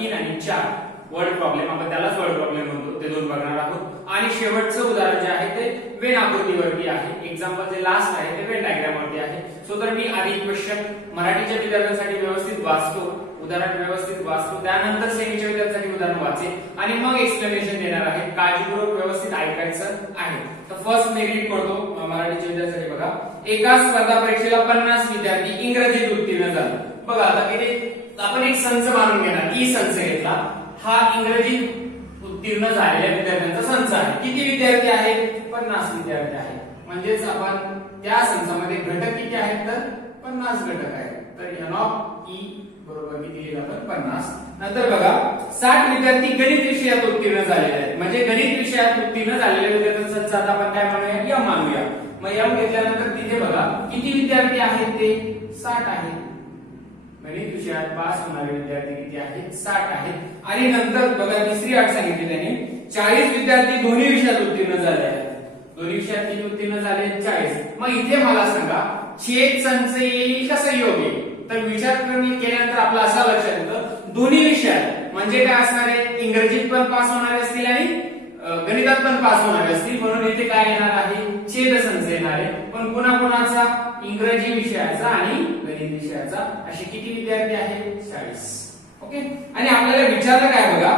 3 आणि 4 word problem, आपण त्यालाच वर्ड प्रॉब्लेम म्हणतो, ते दोन बघणार आहोत. आणि शेवटचं उदाहरण जे आहे ते वेन आकृतीवरती आहे. एक्झाम्पल जे लास्ट आहे ते वेन डायग्राम वरती आहे. सो तर मी आधी क्वेश्चन मराठीच्या विद्यार्थ्यांसाठी व्यवस्थित वाचतो, उदाहरण व्यवस्थित वाचतो, त्यानंतर सेमीच्या विद्यार्थ्यांसाठी उदाहरण वाचेल आणि मग एक्सप्लेनेशन देणार आहे. काळजीपूर्वक व्यवस्थित ऐकायचं आहे. तर फर्स्ट मी रीड करतो मराठीच्या विद्यार्थ्यांसाठी. बघा, एका स्पर्धा परीक्षेला 50 विद्यार्थी इंग्रजीत उत्तीर्ण झाले. बघा आता इथे आपण एक संच मानून घेणार, ई संच घेतला, हा इंग्रजीत उत्तीर्ण झालेल्या विद्यार्थ्यांचा संच आहे. किती विद्यार्थी आहेत? 50 विद्यार्थी आहेत. म्हणजेच आपण त्या संचामध्ये घटक किती आहेत? तर 50 घटक आहेत. तर n ऑफ e बरोबर किती लिहिलं आपण? 50. नंतर बघा 60 विद्यार्थी गणित विषयात उत्तीर्ण झालेले आहेत. म्हणजे गणित विषयात उत्तीर्ण झालेल्या विद्यार्थ्यांचा संच आता आपण काय म्हणूया? m मानूया. मग m घेतल्यानंतर तिथे बघा किती विद्यार्थी आहेत? ते 60 आहेत. गणित विषयात पास होणारे विद्यार्थी किती आहेत? 60 आहेत. आणि नंतर बघा तिसरी अट सांगितली त्याने, 40 विद्यार्थी दोन्ही विषयात उत्तीर्ण झाले आहेत. दोन्ही विषयात किती उत्तीर्ण झाले? 40. मग इथे मला सांगा छेद संच येईल का संयोग येईल? तर विचार केल्यानंतर आपलं असं लक्षात येतं दोन्ही विषयात म्हणजे काय असणार आहे? इंग्रजीत पण पास होणारे असतील आणि गणितात पण पास होणारे असतील, म्हणून इथे काय येणार आहे? छेद संच येणार आहे. पण कुणाचा? इंग्रजी विषयाचा आणि गणित विषयाचा. असे किती विद्यार्थी आहेत? 40. ओके. आणि आपल्याला विचारलं काय बघा,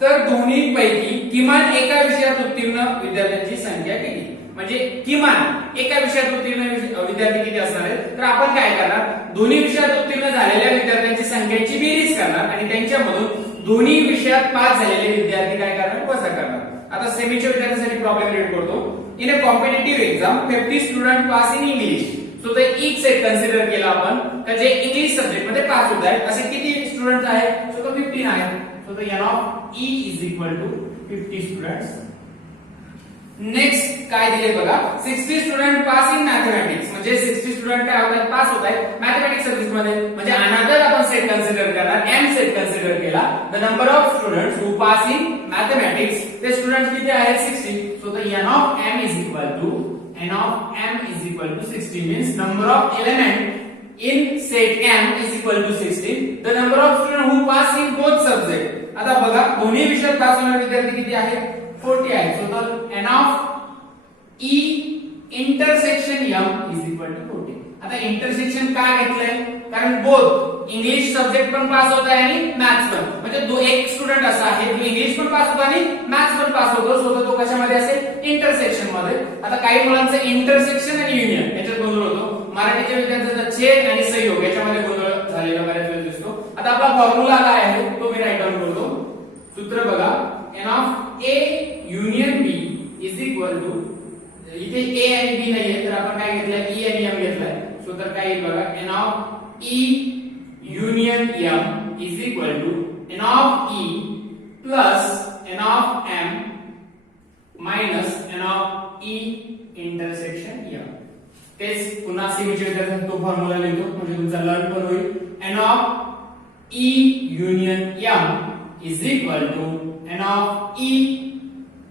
तर दोन्ही पैकी किमान एका विषयात उत्तीर्ण विद्यार्थ्यांची संख्या किती? म्हणजे किमान एका विषयात उत्तीर्ण विद्यार्थी किती असणार आहेत? तर आपण काय करणार, दोन्ही विषयात उत्तीर्ण झालेल्या विद्यार्थ्यांची संख्येची बेरीज करणार आणि त्यांच्यामधून दोन्ही विषयात पास झालेले विद्यार्थी काय करणार? वजा करणार. आता सेमीच्या विद्यार्थ्यांसाठी प्रॉब्लेम रीड करतो. In a competitive exam 50 student pass in English. So तर एक सेट कन्सिडर केला आपण का जे इंग्लिश सब्जेक्ट मध्ये पास होत आहेत. असे किती स्टुडंट्स आहेत? सो तर 15 आहेत. सो तर n of e is equal to 50 students. Next काय दिले बघा, 60 स्टुडंट पास इन मॅथमॅटिक्स. म्हणजे 60 स्टुडंट काय होतात? पास होत आहेत मॅथमॅटिक्स सब्जेक्ट मध्ये. म्हणजे अनदर आपण सेट कन्सिडर करणार, m सेट कन्सिडर केला. The number of students who pass in mathematics, ते स्टुडंट्स किती आहेत? 60. So the n of m is equal to n of m is equal to 60 means number of element in set m is equal to 60. The number of students who pass in both subject. आता बघा दोन्ही विषयात pass होणारे विद्यार्थी किती आहेत? 40 आहेत. So the n of e intersection m is equal to 40. आता इंटरसेक्शन का घेतलंय? कारण बोथ इंग्लिश सब्जेक्ट पण पास होत आहे आणि मॅथ्स पण. म्हणजे एक स्टुडंट असा आहे जो इंग्लिश पण पास होतो आणि मॅथ्स पण पास होतो. सो तो कशामध्ये असेल? इंटरसेक्शन मध्ये. आता काही मुलांचं इंटरसेक्शन आणि युनियन याच्यात गोंधळ होतो. मराठीच्या विद्यार्थ्यांचा छेद आणि संयोग याच्यामध्ये गोंधळ झालेला बऱ्याच वेळा दिसतो. आता आपला फॉर्म्युला काय आहे तो मी राईट डाऊन करतो. सूत्र बघा, n of a union b is equal to, इथे a आणि b नाहीये तर आपण काय घेतलंय? e आणि m घेतलाय. सो तर काय येईल बघा, n of e union m is equal to n of e plus n of m minus n of e intersection m. तेच पुन्हा सेमीच्या विद्यार्थ्यांना तो फॉर्म्युला लिहितो म्हणजे तुमचा लर्न पण होईल. n of e union m is equal to n of e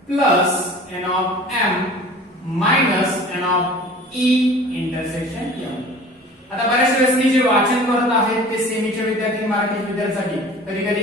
plus n of m minus n of e intersection m. आता बऱ्याच वेळेस मी जे वाचन करत आहे ते सेमीच्या विद्यार्थी मराठी विद्यार्थ्यांसाठी कधी कधी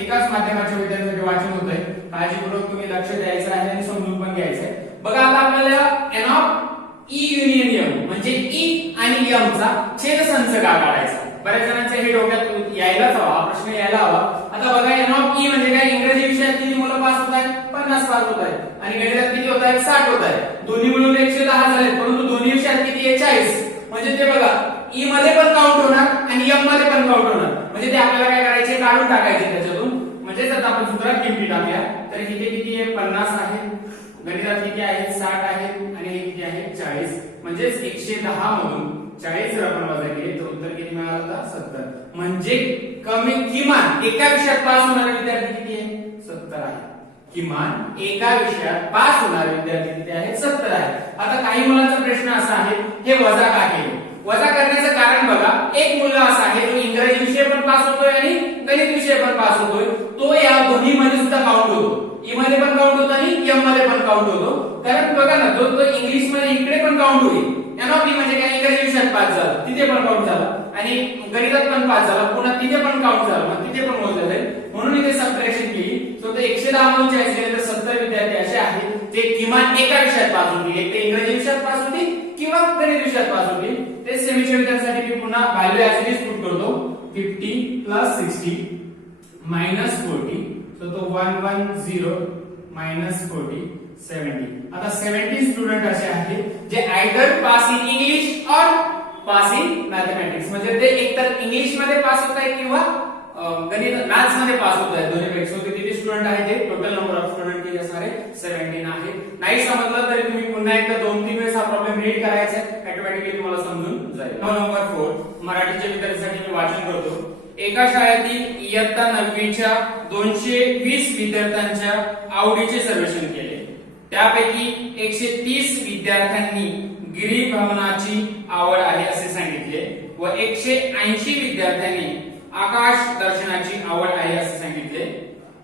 एकाच माध्यमाच्या विद्यार्थ्यांसाठी वाचन होत आहे. काळजीपूर्वक तुम्ही लक्ष द्यायचं आहे आणि समजून पण घ्यायचं आहे. बघा आता आपल्याला n of e union m म्हणजे e आणि m चा छेदसंच का काढायचा? बऱ्याच जणांच्या हे डोक्यात यायलाच हवा, प्रश्न यायला हवा. आता बघा n ऑफ e म्हणजे काय? इंग्रजी विषयात किती मुलं पास होत आहेत? 50 पास होत आहेत आणि गणितात किती होत आहेत? 60 होत आहेत. दोन्ही मिळून 110 झाले, परंतु दोन्ही विषयात किती आहे? 40. म्हणजे ते बघा ई मध्ये पण काउंट होणार आणि एम मध्ये पण काउंट होणार. म्हणजे ते आपल्याला काय करायचे? काढून टाकायचे त्याच्यातून. म्हणजे जर आपण सूत्रात किमती टाकल्या तर इथे किती आहे? 50 आहे. गणितात किती आहेत? 60 आहेत आणि हे किती आहे? 40. म्हणजे 110 मधून 40 जर आपण वजा केले तर उत्तर किती मिळालं? 70. म्हणजे किमान एका विषयात पास होणारे विद्यार्थी किती आहे? 70 आहे. किमान एका विषयात पास होणारे विद्यार्थी किती आहेत? 70 आहे. आता काही मुलांचा प्रश्न असा आहे, हे वजा का केले? वजा करण्याचं कारण बघा, एक मुलगा असा आहे जो इंग्रजी विषय पण पास होतोय आणि गणित विषय पण पास होतोय. तो या दोन्ही मध्ये सुद्धा काउंट होतो. ई मध्ये पण काउंट होतो आणि एम मध्ये पण काउंट होतो. कारण बघा ना, जो इंग्लिश मध्ये इकडे पण काउंट होईल. n ऑफ e म्हणजे काय? इंग्रजी विषयात पास झाला, तिथे पण काउंट झाला. आणि गणितात पण 5 झाला, पुन्हा तिथे पण काउंट झालं, मग तिथे पण मोजलं जाईल, म्हणून इथे सबट्रॅक्शन केली. सो ते 110 मधून 40 गेले तर 70 विद्यार्थी असे आहेत जे किमान एका विषयात पास होतील, एक ते इंग्रजी विषयात पास होतील किंवा गणित विषयात पास होतील. ते सेमीच्या विद्यार्थ्यांसाठी मी पुन्हा value as it is put करतो, 50 + 60 - 40. सो तो 110 - 40 70. आता 70 स्टुडंट असे आहेत जे आयदर पास इन इंग्लिश और पास इन मॅथमॅटिक्स, म्हणजे ते एकतर इंग्लिश मध्ये पास होत आहेत किंवा गणित मॅथ्स मध्ये पास होत आहेत, दोन्ही पैकी. सो किती स्टुडंट आहेत ते टोटल नंबर ऑफ स्टुडंट किती असणार आहे 17 आहे. नाही समजलं तरी तुम्ही पुन्हा एकदा 2-3 वेळेस हा प्रॉब्लेम रीड करायचा आहे, ऑटोमॅटिकली तुम्हाला समजून जाईल. नंबर 4 मराठीच्या विद्यार्थ्यांसाठी मी वाचन करतो. एका शाळेतील इयत्ता 9वीच्या 220 विद्यार्थ्यांच्या आवडीचे सर्वेक्षण केले. त्यापैकी 130 विद्यार्थ्यांनी गिरिभ्रमणाची आवड आहे असे सांगितले व 180 विद्यार्थ्यांनी आकाश दर्शनाची आवड आहे असे सांगितले.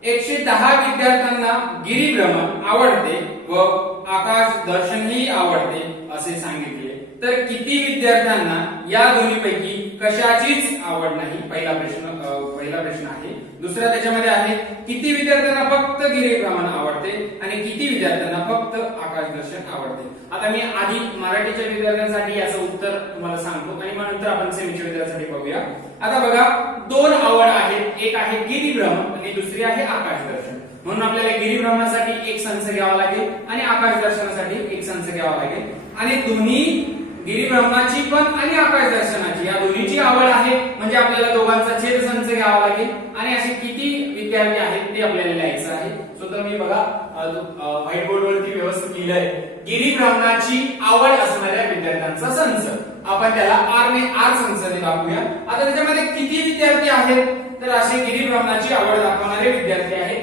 110 विद्यार्थ्यांना गिरिभ्रमण आवडते व आकाश दर्शनही आवडते असे सांगितले. तर किती विद्यार्थ्यांना या दोन्हीपैकी कशाचीच आवड नाही? पहिला प्रश्न आहे. दुसरा त्याच्यामध्ये आहे किती विद्यार्थ्यांना फक्त गिरिभ्रमण आवडते आणि किती विद्यार्थ्यांना फक्त आकाश दर्शन आवडते. आता मी आधी मराठीच्या विद्यार्थ्यांसाठी याचं उत्तर तुम्हाला सांगतो आणि मग नंतर आपण सेमीच्या विद्यार्थ्यांसाठी बघूया. आता बघा, 2 आवड आहेत, एक आहे गिरिभ्रमण आणि दुसरी आहे आकाश दर्शन. म्हणून आपल्याला गिरिभ्रमणासाठी एक संच घ्यावा लागेल आणि आकाश दर्शनासाठी एक संच घ्यावा लागेल. आणि दोन्ही गिरिभ्रमणाची पण आणि आकाश दर्शनाची या दोन्हीची आवड आहे, म्हणजे आपल्याला दोघांचा छेद संच घ्यावा लागेल आणि असे किती विद्यार्थी आहेत ते आपल्याला लिहायचं आहे. सो तर मी बघा व्हाईट बोर्ड वरती व्यवस्थित लिहिलंय, गिरिभ्रमणाची आवड असणाऱ्या विद्यार्थ्यांचा संच. आपण त्याला आर संचने दाखवूया. आता त्याच्यामध्ये किती विद्यार्थी आहेत? तर असे गिरिभ्रमणाची आवड दाखवणारे विद्यार्थी आहेत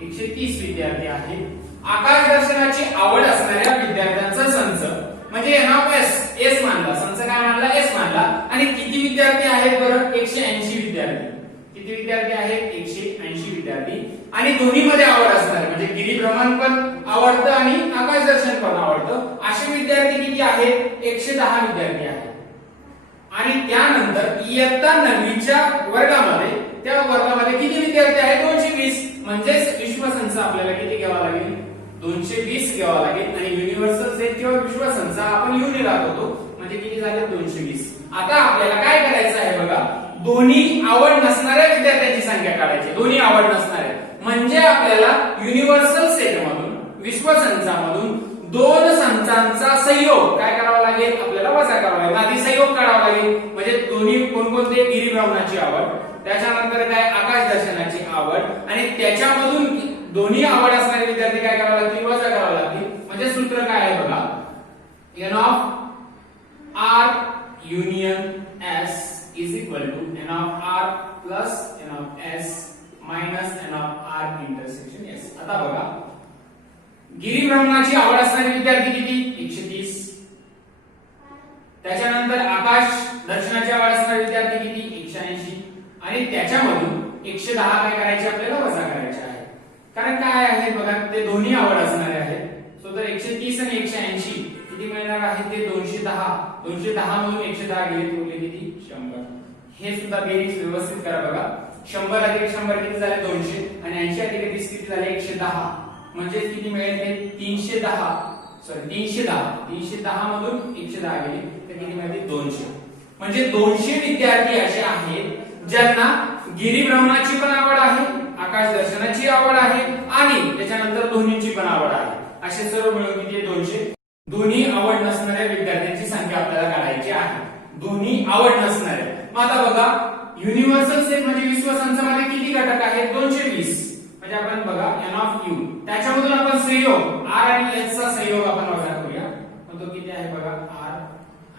130 विद्यार्थी आहेत. आकाश दर्शनाची आवड असणाऱ्या विद्यार्थ्यांचा संच म्हणजे एस मानला, संच काय मानला? एस मानला. आणि किती विद्यार्थी आहेत बरं? 180 विद्यार्थी. किती विद्यार्थी आहेत? 180 विद्यार्थी. आणि दोन्ही मध्ये आवड असणार म्हणजे गिरिभ्रमण पण आवडतं आणि आकाश दर्शन पण आवडतं असे विद्यार्थी किती आहेत? 110 विद्यार्थी आहेत. आणि त्यानंतर इयत्ता 9वीच्या वर्गामध्ये, त्या वर्गामध्ये किती विद्यार्थी आहेत? 220. म्हणजेच विश्वसंच आपल्याला किती घ्यावा लागेल? 220 घ्यावा लागेल. आणि युनिव्हर्सल सेट किंवा विश्वसंच आपण युनिट राहतो, म्हणजे किती झाले? 220. आता आपल्याला काय करायचं आहे बघा, दोन्ही आवड नसणाऱ्या विद्यार्थ्यांची संख्या काढायची. दोन्ही आवड नसणाऱ्या म्हणजे आपल्याला युनिव्हर्सल सेट मधून, विश्वसंचामधून 2 संचांचा संयोग काय करावा लागेल? आपल्याला वजा करावा लागेल. आधी संयोग काढावा लागेल, म्हणजे दोन्ही कोणकोणते? गिरिभ्रमणाची आवड, त्याच्यानंतर काय? आकाश दर्शनाची आवड, आणि त्याच्यामधून दोन्ही आवड असणारे विद्यार्थी काय करावे लागतील? वजा करावे लागतील. म्हणजे सूत्र काय आहे बघा, n of r union s is equal to n of r plus n of s minus n of r intersection s. आता बघा, गिरिभ्रमणाची आवड असणारे विद्यार्थी किती? 130. त्याच्यानंतर आकाश दर्शनाची आवड असणारे विद्यार्थी किती? 180. आणि त्याच्यामधून 110 काय करायचे? आपल्याला वजा करायचे आहे. कारण काय आहे बघा, ते दोन्ही आवड असणारे आहेत. सो तर 130 आणि 180 किती मिळणार आहे? ते 210. 210 मधून 110 गेले तर उरले किती? 100. हे सुद्धा बेरीज व्यवस्थित करा बघा. 100 अधिक 100 किती झाले? 200. आणि 80 अधिक 30 किती झाले? 110. म्हणजे किती मिळेल? ते 310. सॉरी 310. 310 मधून 110 गेले तर किती मिळते? 200. म्हणजे 200 विद्यार्थी असे आहेत ज्यांना गिरिभ्रमणाची पण आवड आहे, आकाश दर्शनाची आवड आहे आणि त्याच्यानंतर दोन्हीची पण आवड आहे. असे सर्व मिळून किती? 200. दोन्ही आवड नसणाऱ्या विद्यार्थ्यांची संख्या आपल्याला काढायची आहे. दोन्ही आवड नसणाऱ्या. मग आता बघा, युनिव्हर्सल सेट म्हणजे विश्वसंचामध्ये किती घटक आहेत? 220. म्हणजे आपण बघा n of u, त्याच्यामधून आपण संयोग r आणि h चा संयोग आपण वजा करूया. मग तो किती आहे बघा? r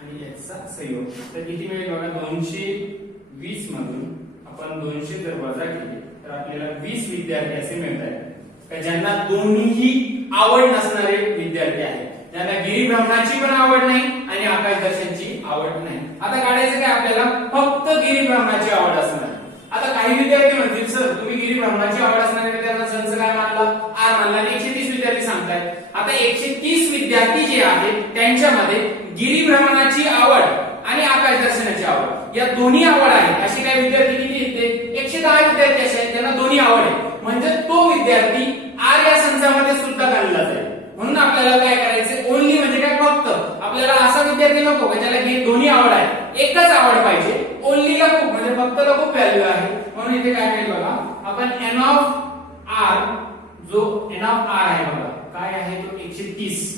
आणि h चा संयोग. तर किती मिळेल बघा? 220 मधून आपण 200 जर वजा केले तर आपल्याला 20 विद्यार्थी असे मिळतात ज्यांना दोन्हीही आवड नसणारे विद्यार्थी आहेत, ज्यांना गिरिभ्रमणाची पण आवड नाही आणि आकाश दर्शनची आवड नाही. आता काढायचं काय आपल्याला? फक्त गिरिभ्रमणाची आवड असणार. आता काही विद्यार्थी म्हणतील सर तुम्ही गिरिभ्रमणाची आवड असणाऱ्या विद्यार्थ्यांचा संच काय मानला? आर मानला. 130 विद्यार्थी सांगतायत. आता 130 विद्यार्थी जे आहेत त्यांच्यामध्ये गिरिभ्रमणाची आवड आणि आकाश दर्शनाची आवड, या दोन्ही आवड आहे. असे काही विद्यार्थी किती येते? 110 विद्यार्थी असे आहेत त्यांना दोन्ही आवड आहे. म्हणजे तो विद्यार्थी आर या संचामध्ये सुद्धा गणला जाईल. म्हणून आपल्याला काय करायचं? ओनली म्हणजे काय? फक्त आपल्याला असा विद्यार्थी नको की ज्याला हे दोन्ही आवड आहे, एकच आवड पाहिजे. ओनलीला खूप म्हणजे फक्तला खूप व्हॅल्यू आहे. म्हणून इथे काय मिळेल बघा, आपण एन ऑफ आर, जो एन ऑफ आर आहे बघा काय आहे तो 130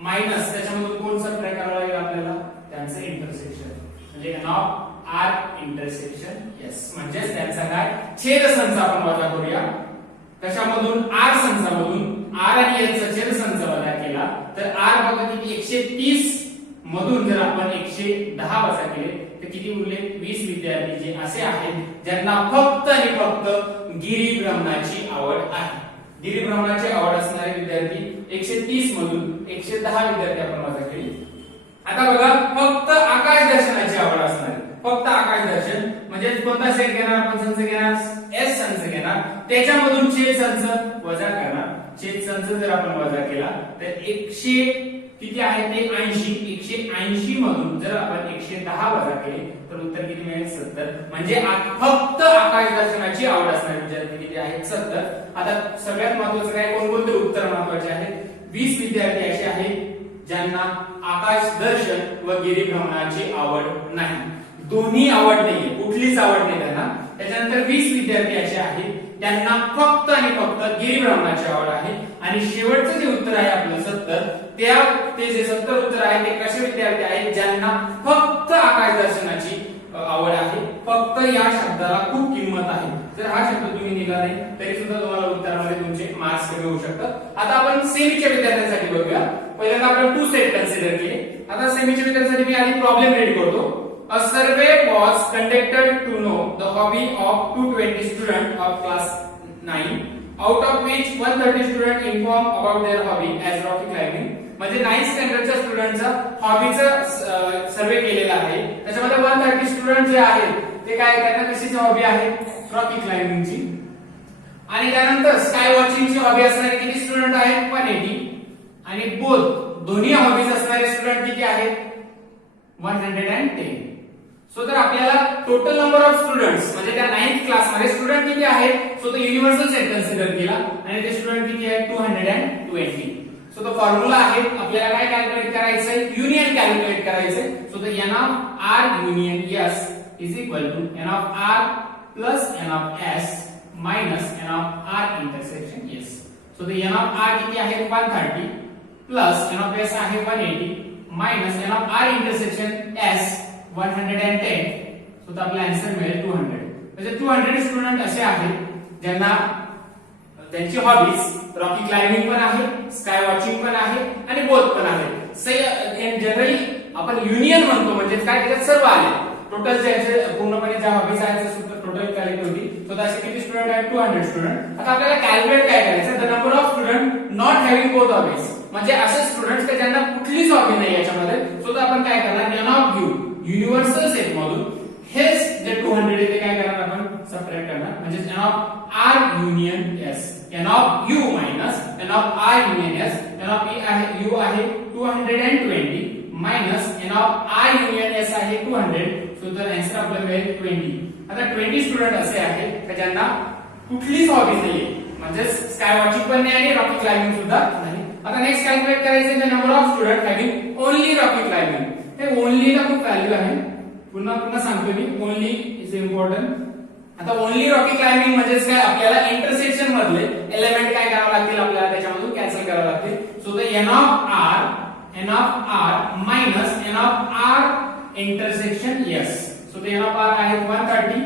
मायनस त्याच्यामधून कोण सबट्रॅक्ट करावा लागेल आपल्याला? त्यांचं इंटरसेक्शन, म्हणजे N of R intersection S, म्हणजे त्यांचा काय छेद संच आपण वजा करूया. कशामधून? आर संचामधून. आर आणि एल चा छेद संच वजा केला तर आर बघा किती 130 मधून जर आपण 110 वजा केले तर किती उरले? 20 विद्यार्थी जे असे आहेत ज्यांना फक्त आणि फक्त गिरिभ्रमणाची आवड आहे. गिरिभ्रमणाची आवड असणारे विद्यार्थी 130 मधून 110 विद्यार्थी आपण वजा केले. आता बघा फक्त आकाश दर्शनाची आवड असणारी, फक्त आकाश दर्शन म्हणजे कोणता सेट घेणार आपण? संच घेणार, एस संच घेणार, त्याच्यामधून छेद संच वजा करणार. छेद संच जर आपण वजा केला तर 100 किती आहे ते 80. 180 मधून जर आपण 110 वजा केले तर उत्तर किती मिळेल? 70. म्हणजे फक्त आकाश दर्शनाची आवड असणारे विद्यार्थी किती आहेत? 70. आता सगळ्यात महत्त्वाचं काय? कोणकोणते उत्तर महत्त्वाचे आहेत? 20 विद्यार्थी असे आहेत ज्यांना आकाश दर्शन व गिरिभ्रमणाची आवड नाही, दोन्ही आवड नाहीये, कुठलीच आवड नाही त्यांना. त्याच्यानंतर 20 विद्यार्थी असे आहेत त्यांना फक्त आणि फक्त गिरिभ्रमणाची आवड आहे. आणि शेवटचं जे उत्तर आहे आपलं 70, ते जे 70 उत्तर आहे ते कसे विद्यार्थी आहेत? ज्यांना फक्त आकाश दर्शनाची आवड आहे. फक्त या शब्दाला खूप किंमत आहे. जर हा शब्द तुम्ही निघाला नाही तरी सुद्धा तुम्हाला उत्तरामध्ये तुमचे मार्क्स कमी होऊ शकतात. आता आपण सेमीच्या विद्यार्थ्यांसाठी बघूया. पहिल्यांदा आपण 2 सेट कन्सिडर केले. आता सेमीच्या विद्यार्थ्यांसाठी मी आधी प्रॉब्लेम रेडी करतो. A survey was conducted to know the hobby of 220 students of class 9, out of which 130 students inform about their hobby as rock climbing. म्हणजे 9th स्टँडर्डच्या स्टुडंटचा हॉबीचा सर्वे केलेला आहे. त्याच्यामध्ये 130 स्टुडंट जे आहेत ते काय, त्यांना कशाची हॉबी आहे? रॉकी क्लाइम्बिंगची. आणि त्यानंतर स्काय वॉचिंगची हॉबी असणारे किती स्टुडंट आहेत? 180. आणि बोथ दोन्ही हॉबीज असणारे स्टुडंट किती आहेत? 110. सो तर आपल्याला टोटल नंबर ऑफ स्टुडंट्स म्हणजे त्या 9th क्लास मध्ये स्टुडंट किती आहेत? सो तो युनिव्हर्सल सेट कन्सिडर केला आणि ते स्टुडंट किती आहेत? 220. सो तो फॉर्म्युला आहे आपल्याला काय कॅल्क्युलेट करायचंय? युनियन कॅल्क्युलेट करायचंय. So the N of R union S is equal to N of R plus N of S minus N of R intersection S. So the N of R किती आहे? 130 plus N of S आहे 180 minus N of R intersection S 110. So तर आपला answer मिळेल 200. म्हणजे 200 student असे आहेत ज्यांना त्यांची हॉबीज रॉकी क्लाइम्बिंग पण आहे, स्काय वॉचिंग पण आहे आणि बोथ पण आहे. जनरली आपण युनियन म्हणतो म्हणजे काय, त्याच्यात सर्व आले. टोटल जे पूर्णपणे ज्या हॉबीज आहेत ते सुद्धा टोटल कॅल्क्युलेट होती. सो असे किती स्टुडंट आहेत? 200 स्टुडंट. आता आपल्याला कॅल्क्युलेट काय करायचं? The number of student not having both hobbies, म्हणजे असे स्टुडंट्स की ज्यांना कुठलीच हॉबी नाही याच्यामध्ये. सो तर आपण काय करणार? N of U universal set मधून हेच जे 200 आहे ते काय करणार? आपण सबट्रॅक्ट करणार. म्हणजे N of R union S, N of U minus N of R union S. N of U आहे 220 minus N of R union S आहे 200. सो तर आन्सर आपल्याला मिळेल 20. आता 20 स्टुडंट असे आहेत की ज्यांना कुठलीच हॉबी नाहीये, म्हणजे स्काय वॉचिंग पण नाही आणि रॉकी क्लाइम्बिंग सुद्धा नाही. आता नेक्स्ट कॅल्क्युलेट करायचे the number of student having only rocky climbing. हे ओनली ला खूप व्हॅल्यू आहे. पुन्हा सांगतो मी, ओनली इज इम्पॉर्टंट. आता ओनली रॉकी क्लाइम्बिंग म्हणजे काय? आपल्याला इंटरसेक्शन मधले एलिमेंट काय करावे लागतील? आपल्याला त्याच्यामधून कॅन्सल करावे लागतील. So the N of R minus N of R intersection S. So the N of R आहे 130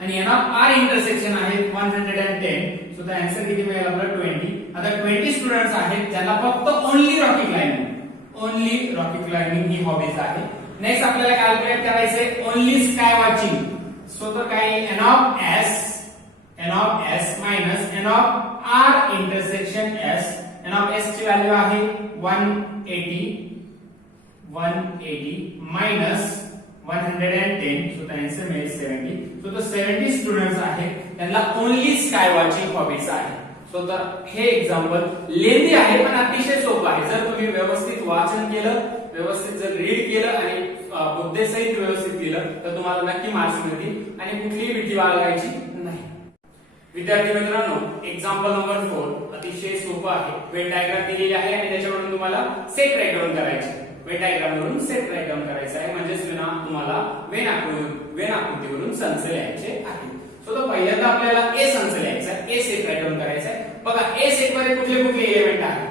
आणि एन ऑफ आर इंटरसेक्शन आहे 110. सो द आन्सर किती मिळेल आपल्याला? 20. आता 20 स्टुडंट्स आहेत ज्यांना फक्त ओनली रॉकी क्लाइम्बिंग ही हॉबीज आहे. नेक्स्ट आपल्याला कॅल्क्युलेट करायचे ओनली स्काय वॉचिंग. सो तर काय? N of S minus N of R intersection S. N of S ची व्हॅल्यू आहे 180 मायनस 110. सो द आन्सर मिळेल 70. सो तो 70 स्टुडंट्स आहेत त्यांना ओनली स्काय वॉचिंग हॉबीज आहे. सो तर हे एक्झाम्पल लेंदी आहे पण अतिशय सोपं आहे. जर तुम्ही व्यवस्थित वाचन केलं, व्यवस्थित जर रीड केलं आणि बुद्धेसहित व्यवस्थित लिहिलं तर तुम्हाला नक्की मार्क्स मिळतील आणि कुठलीही भीती बाळगायची नाही. विद्यार्थी मित्रांनो, एक्झाम्पल नंबर 4 अतिशय सोपं आहे. वेन डायग्राम दिलेली आहे आणि त्याच्यावरून तुम्हाला सेट राईट डाऊन करायचे. वेन डायग्राम वरून सेट राईट डाऊन करायचं आहे, म्हणजेच तुम्हाला वेन आकृतीवरून संच लिहायचे आहे. सो तर पहिल्यांदा आपल्याला ए संच लिहायचा आहे, ए सेट राईट डाऊन करायचा आहे. बघा ए सेट मध्ये कुठले कुठले एलिमेंट आहेत,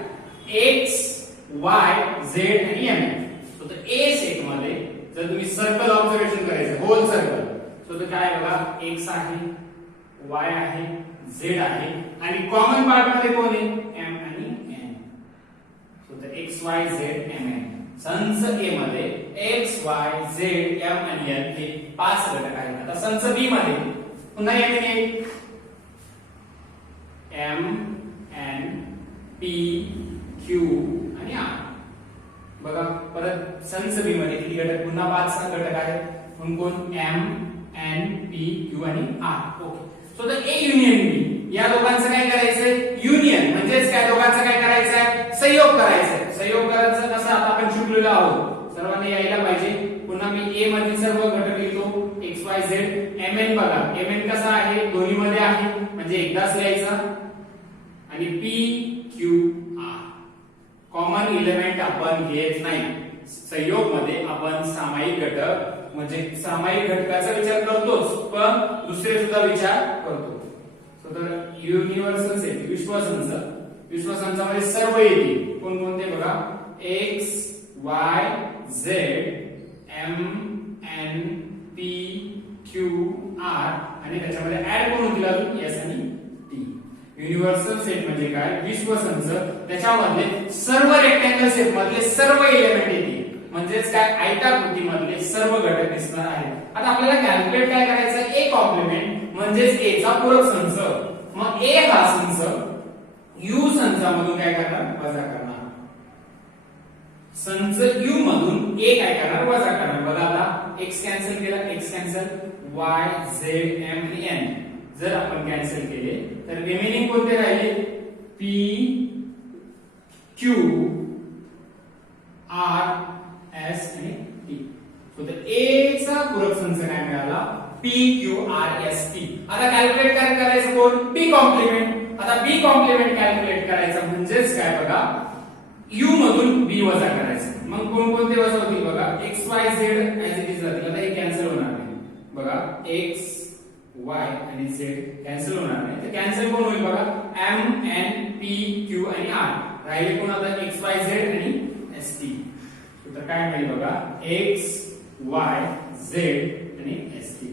एक्स, वाय, झेड आणि एम. सो तर ए सेट मध्ये जर तुम्ही सर्कल ऑब्झर्वेशन करायचं, होल सर्कल, सो तर काय बघा, एक्स आहे, वाय आहे, झेड आहे आणि कॉमन पार्ट मध्ये कोण आहे, एम आणि एन. सो तर X, Y, Z, M, N. संच ए मध्ये एक्स, वाय, झेड, एम आणि एन हे 5 घटक आहेत. आता संच बी मध्ये पुन्हा एम एन पी क्यू आणि आर. बघा परत संच बी मध्ये किती घटक, पुन्हा 5 घटक आहेत. कोण एम एन पी क्यू आणि R. Okay. So the A union B, या दोघांचं काय करायचंय, युनियन म्हणजेच काय, दोघांचं काय करायचं आहे, संयोग करायचा आहे. संयोग करायचं कसं आता आपण शिकलेलो आहोत, सर्वांनी यायला पाहिजे. पुन्हा मी ए मधील सर्व घटक लिहितो, X Y Z. M N बघा, एम एन कसा आहे, दोन्ही मध्ये आहे म्हणजे एकदाच लिहायचा. आणि P Q R common element आपण घेत नाही. संयोग मध्ये आपण सामायिक घटक म्हणजे सामायिक घटकाचा विचार करतोच, पण दुसरे सुद्धा विचार करतो. तर युनिव्हर्सल सेट, विश्वसंचामध्ये सर्व येतील. कोणते बघा, X, Y, Z, M, N, P, Q, R आणि त्याच्यामध्ये ऍड कोण होतील अजून, एस आणि टी. युनिव्हर्सल सेट म्हणजे काय, विश्वसंच, त्याच्यामधले सर्व रेक्टँगल सेट मधले सर्व एलिमेंट येतील. म्हणजेच काय, आयताकृती मधले सर्व घटक दिसणार आहेत. आता आपल्याला कॅल्क्युलेट काय करायचं, ए कॉम्प्लिमेंट म्हणजेच ए चा पूरक संच. मग ए हा संच यू संचामधून काय करणार, वजा करणार. संच यू मधून ए काय करणार, वजा करणार. बघा आता एक्स कॅन्सल केला, X cancel, Y, Z, M आणि एन जर आपण कॅन्सल केले तर रिमेनिंग कोणते राहिले, पी, क्यू, आर, एस आणि टी. सो तर ए चा पूरक संच काय मिळाला, P Q R S T. आता कॅल्क्युलेट काय करायचं, कोण, पी कॉम्प्लिमेंट. आता बी कॉम्प्लिमेंट कॅल्क्युलेट करायचं म्हणजेच काय बघा, यू मधून बी वजा करायचं. मग कोणते वजा होतील बघा, X Y Z as it is जातील. आता हे कॅन्सल होणार नाही. बघा एक्स, वाय आणि झेड कॅन्सल होणार नाही, तर कॅन्सल कोण होईल बघा, एम, एन, पी, क्यू आणि आर. राहिले कोण आता, एक्स, वाय, झेड आणि एस टी. तर काय मिळेल बघा, एक्स, वाय, झेड आणि एस टी.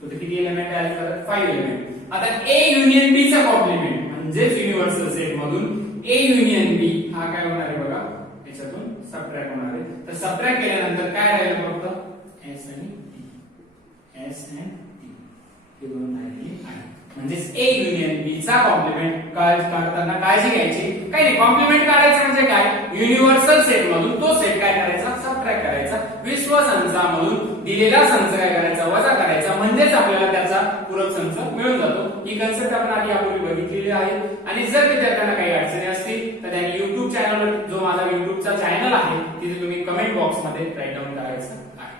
सो किती एलिमेंट आले तर 5 एलिमेंट. आता ए युनियन बी चा कॉम्प्लिमेंट म्हणजेच युनिव्हर्सल सेट मधून ए युनियन बी हा काय होणार आहे बघा, याच्यातून सबट्रॅक्ट होणार आहे. तर सबट्रॅक्ट केल्यानंतर काय राहील फक्त एस आणि टी, एस आणि टी हे दोन राहिले आहे. म्हणजेच ए युनियन बी चा कॉम्प्लिमेंट काढताना काळजी घ्यायची काही नाही. कॉम्प्लिमेंट काढायचं म्हणजे काय, युनिव्हर्सल सेट मधून तो सेट काय करायचा, सबट्रॅक्ट करायचा. विश्व संचामधून दिलेला संच काय करायचा, वजा करायचा. म्हणजेच आपल्याला त्याचा पूरक संच मिळून जातो. ही कन्सेप्ट आपण आधी यापूर्वी बघितलेली आहे. आणि जर विद्यार्थ्यांना काही अडचणी असतील तर त्यांनी युट्यूब चॅनलवर, जो माझा युट्यूबचा चॅनल आहे तिथे तुम्ही कमेंट बॉक्स मध्ये राईट डाऊन करायचं आहे.